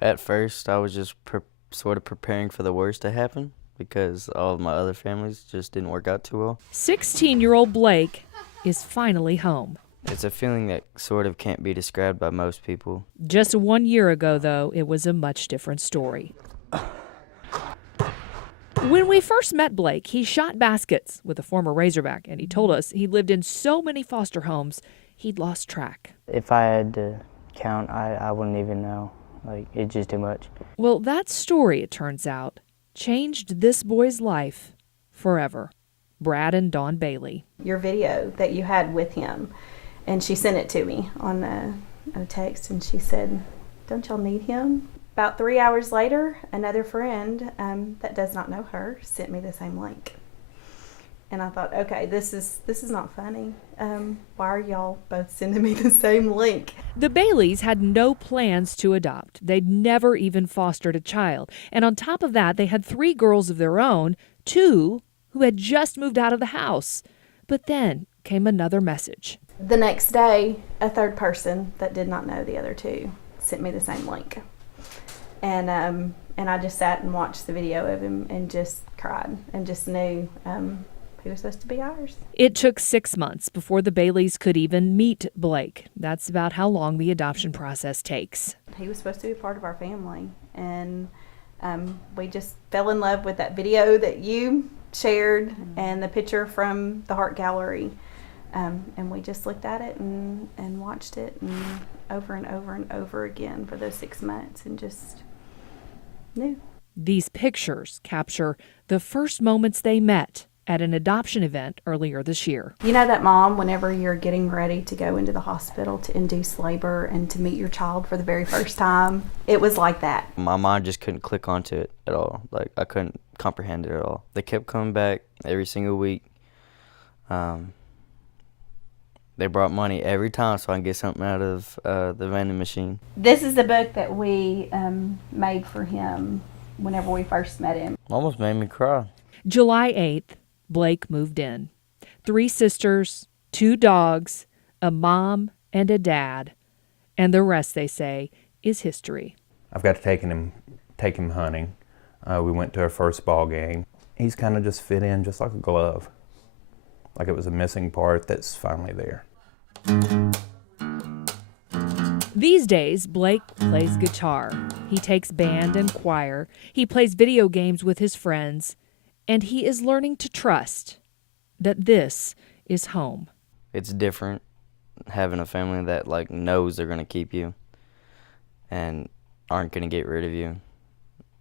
At first, I was just sort of preparing for the worst to happen because all of my other families just didn't work out too well. 16-year-old Blake is finally home. It's a feeling that sort of can't be described by most people. Just 1 year ago, though, it was a much different story. When we first met Blake, he shot baskets with a former Razorback, and he told us he lived in so many foster homes, he'd lost track. If I had to count, I wouldn't even know. Like, it's just too much. Well, that story, it turns out, changed this boy's life forever. Brad and Dawn Bailey. Your video that you had with him, and she sent it to me on a text, and she said, "Don't y'all need him?" About 3 hours later, another friend that does not know her sent me the same link. And I thought, okay, this is not funny. Why are y'all both sending me the same link? The Baileys had no plans to adopt. They'd never even fostered a child. And on top of that, they had 3 girls of their own, 2 who had just moved out of the house. But then came another message. The next day, a third person that did not know the other 2 sent me the same link. And I just sat and watched the video of him and just cried and just knew he was supposed to be ours. It took 6 months before the Baileys could even meet Blake. That's about how long the adoption process takes. He was supposed to be part of our family, and we just fell in love with that video that you shared and the picture from the Heart Gallery. And we just looked at it and watched it and over and over and over again for those 6 months and just knew. These pictures capture the first moments they met at an adoption event earlier this year. You know that mom, whenever you're getting ready to go into the hospital to induce labor and to meet your child for the very first time? It was like that. My mind just couldn't click onto it at all. Like, I couldn't comprehend it at all. They kept coming back every single week. They brought money every time so I can get something out of the vending machine. This is the book that we made for him whenever we first met him. Almost made me cry. July 8th, Blake moved in. 3 sisters, 2 dogs, a mom and a dad. And the rest, they say, is history. I've got to take him hunting. We went to our first ball game. He's kind of just fit in just like a glove. Like it was a missing part that's finally there. These days, Blake plays guitar. He takes band and choir. He plays video games with his friends. And he is learning to trust that this is home. It's different having a family that like knows they're going to keep you and aren't going to get rid of you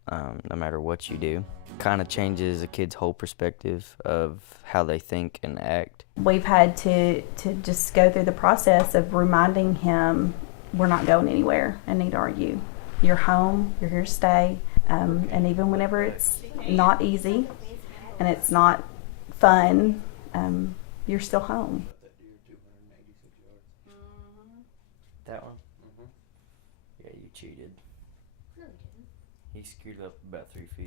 no matter what you do. Kind of changes a kid's whole perspective of how they think and act. We've had to just go through the process of reminding him we're not going anywhere, and neither are you. You're home, you're here to stay, and even whenever it's not easy and it's not fun, you're still home. That one? Yeah, you cheated. He screwed up about 3 feet.